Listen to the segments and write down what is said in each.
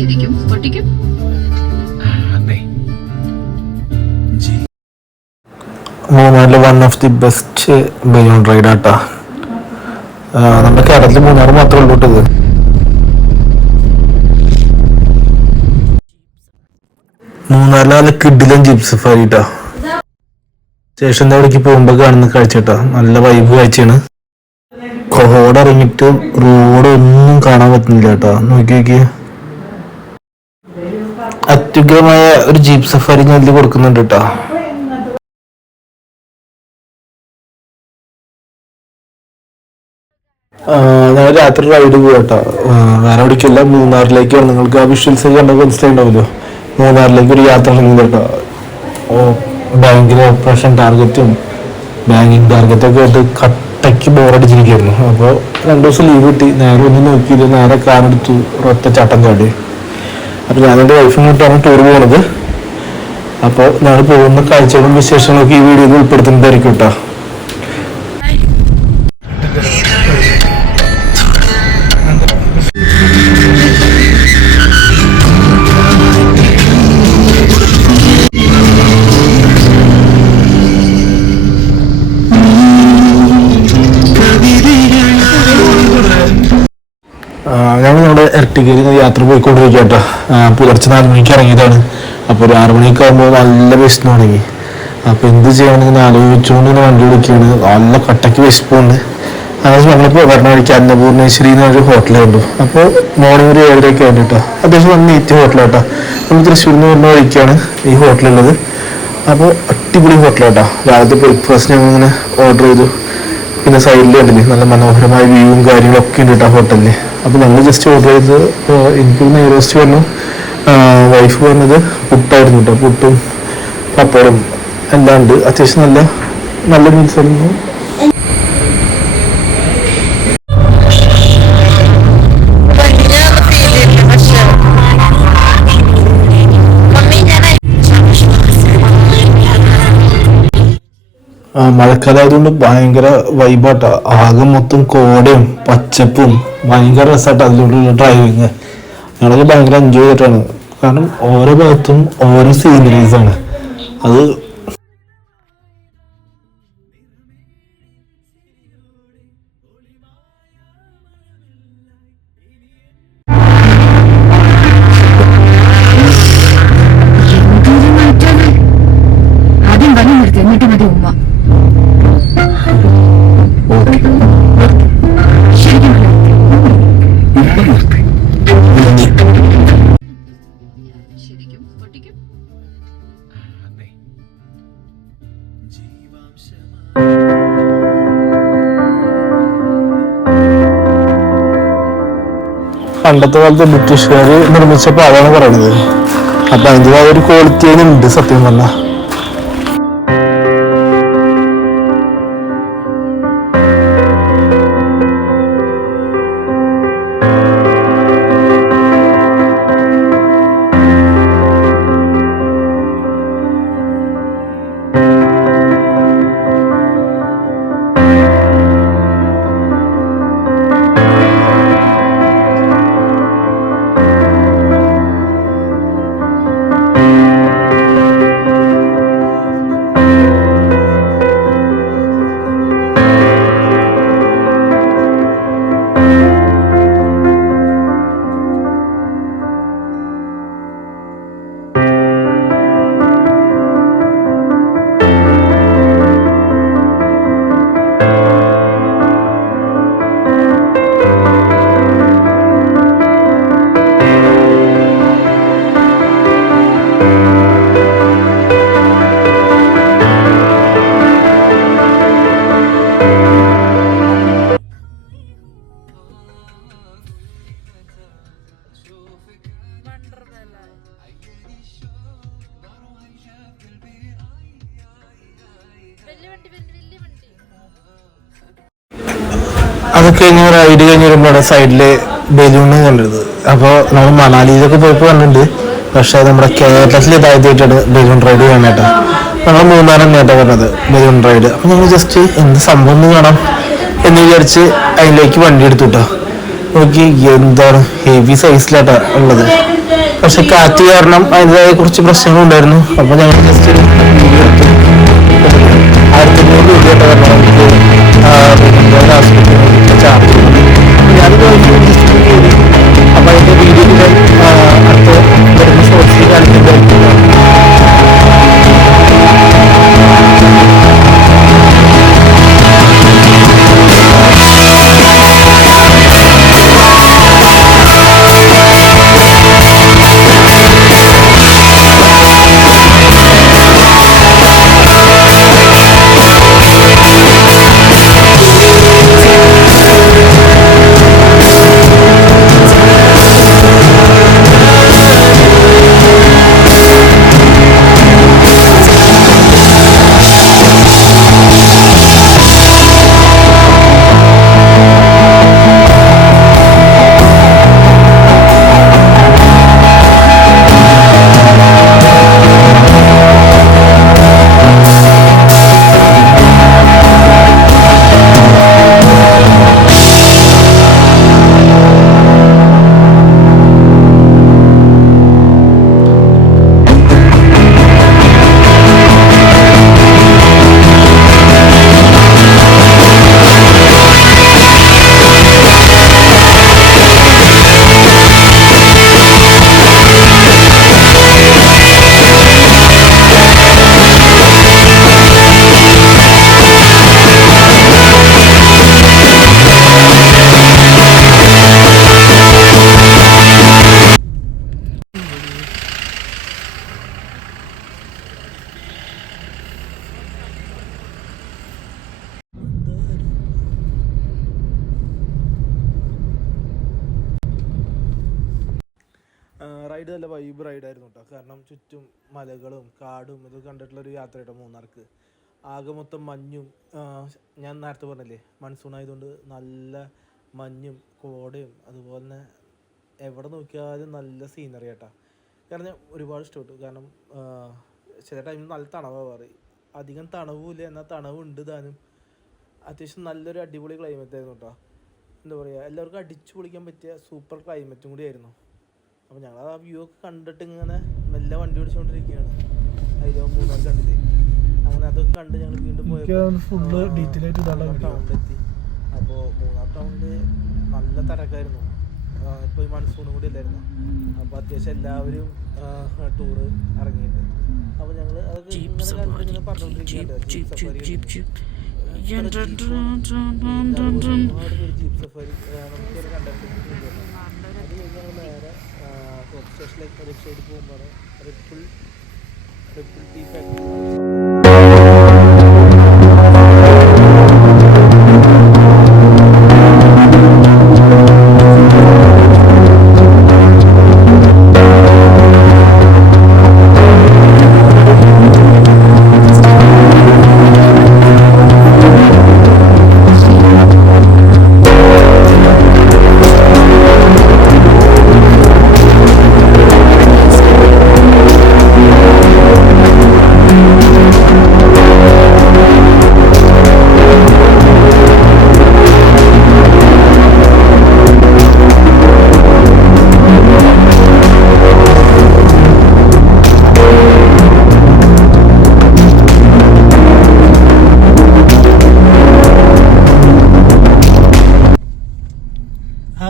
ശരിക്കും പൊട്ടിക്കും. മൂന്നാറിലെ one of the best balloon ride ആട്ടാ. നമ്മുടെ കേരളത്തിൽ മൂന്നാർ മാത്രമേ ഉള്ളൂ ഇത്. മൂന്നാറിലെ നല്ല കിഡിലും ജീപ്പ് സഫാരി ട്ടാ. സ്റ്റേഷൻ്റെ അവിടേക്ക് പോകുമ്പോ കാണുന്ന കാഴ്ച നല്ല വൈബ് കാഴ്ചയാണ്. കോട ഇറങ്ങിയിട്ട് റോഡ് ഒന്നും കാണാൻ പറ്റുന്നില്ല കേട്ടോ. നോക്കി നോക്കിയ അത്യുഗ്രമായ ഒരു ജീപ്പ് സഫാരി ഞാൻ കൊടുക്കുന്നുണ്ട് കേട്ടോ. ഞങ്ങൾ രാത്രി റൈഡ് പോകട്ടോ. വേറെ എവിടേക്കല്ല, മൂന്നാറിലേക്കാണ്. നിങ്ങൾക്ക് ആ വിഷ്വൽസ് കണ്ടാൽ മനസ്സിലായിട്ടുണ്ടാവുമല്ലോ. മൂന്നാറിലേക്ക് ഒരു യാത്ര കേട്ടോ. ബാങ്കിലെ ഓപ്പറേഷൻ ടാർഗറ്റും ബാങ്കിങ് ടാർഗറ്റൊക്കെ ആയിട്ട് കട്ടയ്ക്ക് ബോറടിച്ചിരിക്കുകയായിരുന്നു. അപ്പോൾ 2 ദിവസം ലീവ് കിട്ടി. നേരെ ഒന്നും നോക്കിയില്ല, നേരെ കാറെടുത്തു, ഒരൊറ്റ ചാട്ടം ചാടി. അപ്പോൾ ഞാനെൻ്റെ വൈഫും കൂട്ടാണ് ടൂർ പോകുന്നത്. അപ്പോൾ ഞങ്ങൾ പോകുന്ന കാഴ്ചകളും വിശേഷങ്ങളൊക്കെ ഈ വീഡിയോയിൽ ഉൾപ്പെടുത്തുന്നതായിരിക്കും കേട്ടോ. ഞങ്ങൾ നമ്മുടെ എർട്ടിഗയിൽ യാത്ര പോയിക്കൊണ്ടിരിക്കുക കേട്ടോ. പുലർച്ചെ 4 മണിക്ക് ഇറങ്ങിയതാണ്. അപ്പോൾ ഒരു 6 മണിയൊക്കെ ആകുമ്പോൾ നല്ല വിശന്ന് തുടങ്ങി. അപ്പോൾ എന്ത് ചെയ്യണമെന്ന് ആലോചിച്ചുകൊണ്ട് ഇങ്ങനെ വണ്ടി വിളിക്കുകയാണ്. നല്ല കട്ടയ്ക്ക് വിശപ്പുണ്ട്. അതായത് ഞങ്ങളിപ്പോൾ വരണ വഴിക്ക് അന്നപൂർണേശ്വരി എന്നൊരു ഹോട്ടലുണ്ട്. അപ്പോൾ മോർണിംഗ് ഒരു 7:30 ആയിട്ട് കേട്ടോ. അത്യാവശ്യം നല്ല നീറ്റ് ഹോട്ടലാട്ടോ. നമ്മൾ തൃശ്ശൂരിൽ നിന്ന് വരുന്ന വഴിക്കാണ് ഈ ഹോട്ടലുള്ളത്. അപ്പോൾ അടിപൊളി ഹോട്ടലാട്ടോ. രാവിലത്തെ ബ്രേക്ക്ഫാസ്റ്റ് ഞങ്ങളിങ്ങനെ ഓർഡർ ചെയ്തു. പിന്നെ സൈഡിൽ കണ്ടില്ലേ നല്ല മനോഹരമായ വ്യൂവും കാര്യങ്ങളൊക്കെ ഉണ്ട് കേട്ടോ ഹോട്ടലിൽ. അപ്പോൾ ഞങ്ങൾ ജസ്റ്റ് ഓർഡർ ചെയ്ത് എനിക്ക് നെയ്റോസ്റ്റ് പറഞ്ഞു, വൈഫ് പറഞ്ഞത് പുട്ടായിരുന്നു കേട്ടോ. പുട്ടും പപ്പടം എല്ലാം ഉണ്ട്. അത്യാവശ്യം നല്ല മീൽസ് ആയിരുന്നു. മഴക്കാലമായതുകൊണ്ട് ഭയങ്കര വൈബാട്ടാ. ആകെ മൊത്തം കോടയും പച്ചപ്പും ഭയങ്കര രസമായിട്ടാ അതിലൂടെയുള്ള ഡ്രൈവിങ്. ഞങ്ങളൊക്കെ ഭയങ്കര എൻജോയ് ചെയ്തിട്ടാണ്. കാരണം ഓരോ ഭാഗത്തും ഓരോ സീനറീസ് ആണ്. അത് പണ്ടത്തെ കാലത്ത് ബ്രിട്ടീഷുകാർ നിർമ്മിച്ച പാതാണ് പറയണത്. അപ്പൊ അതിൻ്റെതായ ഒരു ക്വാളിറ്റി ഉണ്ട് സത്യം പറഞ്ഞാൽ. അതൊക്കെ കഴിഞ്ഞ് റൈഡ് കഴിഞ്ഞ് വരുമ്പോഴാണ് സൈഡില് ബലൂണ് കണ്ടത്. അപ്പോൾ നമ്മൾ മണാലിയിലൊക്കെ പോയപ്പോൾ കണ്ടിട്ടുണ്ട്. പക്ഷെ നമ്മുടെ കേരളത്തിൽ ഇതായിട്ടാണ് ബലൂൺ റൈഡ് കാണാനായിട്ടാ. നമ്മൾ മൂന്നാർ തന്നെയായിട്ടാണ് പറഞ്ഞത് ബലൂൺ റൈഡ്. അപ്പോൾ ഞങ്ങൾ ജസ്റ്റ് എന്ത് സംഭവം ഒന്ന് കാണാം എന്ന് വിചാരിച്ച് അതിലേക്ക് വണ്ടി എടുത്തു കേട്ടോ. നോക്കി എന്താണ് ഹെവി സൈസിലാട്ടാ ഉള്ളത്. പക്ഷെ കാറ്റ് കാരണം അതിൻ്റെതായ കുറച്ച് പ്രശ്നങ്ങളുണ്ടായിരുന്നു. അപ്പോൾ ഞങ്ങൾ ജസ്റ്റ് വീഡിയോ എടുത്തു. 1500 രൂപ ആസ്പത്രി ചാർജ്. ഞാനത് അപ്പോൾ അതിൻ്റെ വീഡിയോ അടുത്ത് വരുന്ന ഷോർട്സിൽ കാണിക്കുന്നതായിരിക്കും. റൈഡ് നല്ല വൈബ് റൈഡായിരുന്നു കേട്ടോ. കാരണം ചുറ്റും മലകളും കാടും ഇത് കണ്ടിട്ടുള്ളൊരു യാത്ര കേട്ടോ മൂന്നാർക്ക്. ആകെ മൊത്തം മഞ്ഞും, ഞാൻ നേരത്തെ പറഞ്ഞില്ലേ മൺസൂൺ ആയതുകൊണ്ട് നല്ല മഞ്ഞും കോടയും, അതുപോലെ തന്നെ എവിടെ നോക്കിയാലും നല്ല സീനറി കേട്ടോ. കാരണം ഞാൻ ഒരുപാട് ഇഷ്ടപ്പെട്ടു. കാരണം ചില ടൈമിൽ നല്ല തണവാറ്, അധികം തണവുമില്ല എന്നാൽ തണവുണ്ട് താനും. അത്യാവശ്യം നല്ലൊരു അടിപൊളി ക്ലൈമറ്റ് ആയിരുന്നു കേട്ടോ. എന്താ പറയുക, എല്ലാവർക്കും അടിച്ചു പൊളിക്കാൻ പറ്റിയ സൂപ്പർ ക്ലൈമറ്റും കൂടി ആയിരുന്നു. അപ്പോൾ ഞങ്ങൾ ആ വ്യൂ ഒക്കെ കണ്ടിട്ട് ഇങ്ങനെ മെല്ലെ വണ്ടി ഓടിച്ചുകൊണ്ടിരിക്കുകയാണ്. അതിലോ മൂന്നാർ കണ്ടില്ലേ, അങ്ങനെ അതൊക്കെ കണ്ട് ഞങ്ങൾ വീണ്ടും പോയപ്പോൾ ടൗണിലെത്തി. അപ്പോൾ മൂന്നാർ ടൗണിൽ നല്ല തിരക്കായിരുന്നു. ഇപ്പോൾ ഈ മൺസൂണും കൂടി ഇല്ലായിരുന്നു. അപ്പോൾ അത്യാവശ്യം എല്ലാവരും ടൂറ് ഇറങ്ങിയിട്ടുണ്ട്. അപ്പോൾ ഞങ്ങൾ അതൊക്കെ ഇങ്ങനെ പറഞ്ഞുകൊണ്ടിരിക്കുന്നുണ്ട്. ജീപ്പ് സഫാരി, ഒരുപാട് പേര് ജീപ്പ് സഫാരി നമുക്കൊരു കണ്ടിട്ടുണ്ട്. അത് കഴിഞ്ഞ് ഞങ്ങൾ നേരെ ടോപ്പ് സ്റ്റേഷനിലേക്ക് ഒരു സൈഡ് പോകുമ്പോൾ റിപ്പിൾ ടീ ഫാക്ടറി.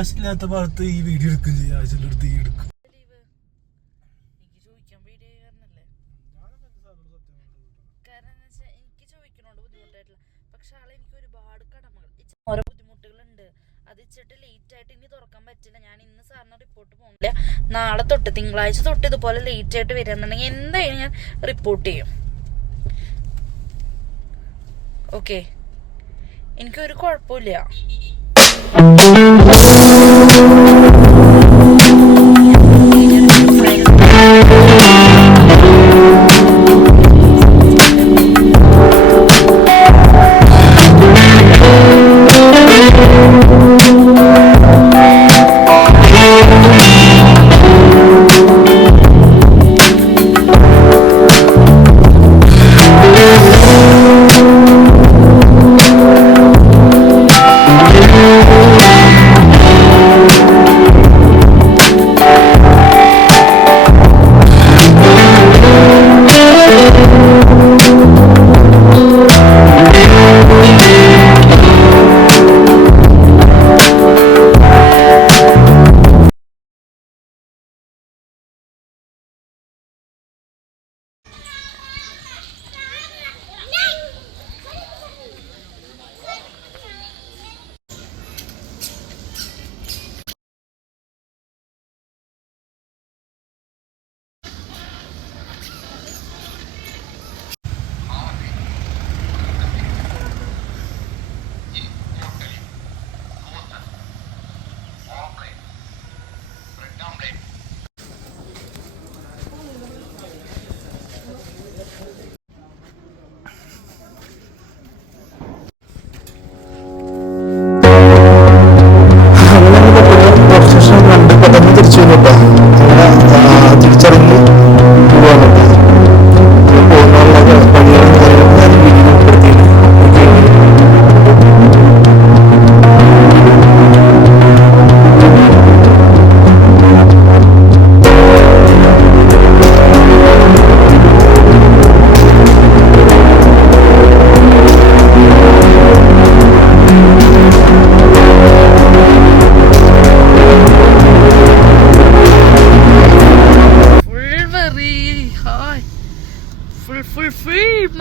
ആവശ്യമില്ലാത്ത ഭാഗത്ത് ഈ വീഡിയോ എടുക്കും ചെയ്യും, ആവശ്യമുള്ളടുത്ത് ഈ എടുക്കും. ഓരോ ബുദ്ധിമുട്ടുകളുണ്ട്. അത് വെച്ചിട്ട് ലേറ്റ് ആയിട്ട് ഇനി തുറക്കാൻ പറ്റില്ല. ഞാൻ ഇന്ന് സാറിന് റിപ്പോർട്ട് പോകുന്നില്ല. നാളെ തൊട്ട് തിങ്കളാഴ്ച തൊട്ട് ഇതുപോലെ ലേറ്റ് ആയിട്ട് വരികയെന്നുണ്ടെങ്കിൽ എന്തായാലും ഞാൻ റിപ്പോർട്ട് ചെയ്യും. ഓക്കെ, എനിക്കൊരു കുഴപ്പമില്ല.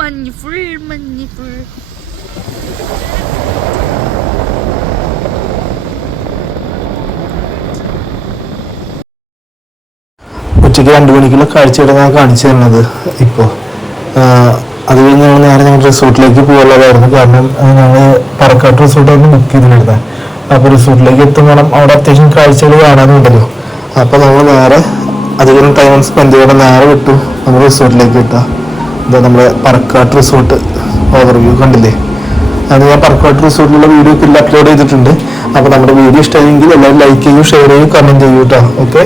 മഞ്ഞ് ഫുൾ. ഉച്ചയ്ക്ക് 2 മണിക്കുള്ള കാഴ്ചയാണ് ഞാൻ കാണിച്ചു തരുന്നത് ഇപ്പോൾ. അത് കഴിഞ്ഞ് ഞങ്ങൾ റിസോർട്ടിലേക്ക് പോകുന്നതായിരുന്നു. കാരണം ഞങ്ങൾ പറക്കാട്ട് റിസോർട്ടായിരുന്നു ബുക്ക് ചെയ്തിരുന്നത്. അപ്പോൾ റിസോർട്ടിലേക്ക് എത്തുമ്പോൾ അവിടെ അത്യാവശ്യം കാഴ്ചകൾ കാണാനുണ്ടല്ലോ. അപ്പോൾ നമ്മൾ നേരെ അധികം ടൈം സ്പെൻഡ് ചെയ്യണം, നേരെ വിട്ടു നമ്മൾ റിസോർട്ടിലേക്ക് കിട്ടുക. എന്താ നമ്മുടെ പറക്കാട്ട് റിസോർട്ട് ഓവർവ്യൂ കണ്ടില്ലേ? അത് ഞാൻ പറക്കാട്ട് റിസോർട്ടിലുള്ള വീഡിയോ ഒക്കെ അപ്ലോഡ് ചെയ്തിട്ടുണ്ട്. അപ്പോൾ നമ്മുടെ വീഡിയോ ഇഷ്ടമായെങ്കിൽ എല്ലാവരും ലൈക്ക് ചെയ്യൂ, ഷെയർ ചെയ്യൂ, കമൻറ്റ് ചെയ്യൂ കേട്ടോ. ഓക്കെ.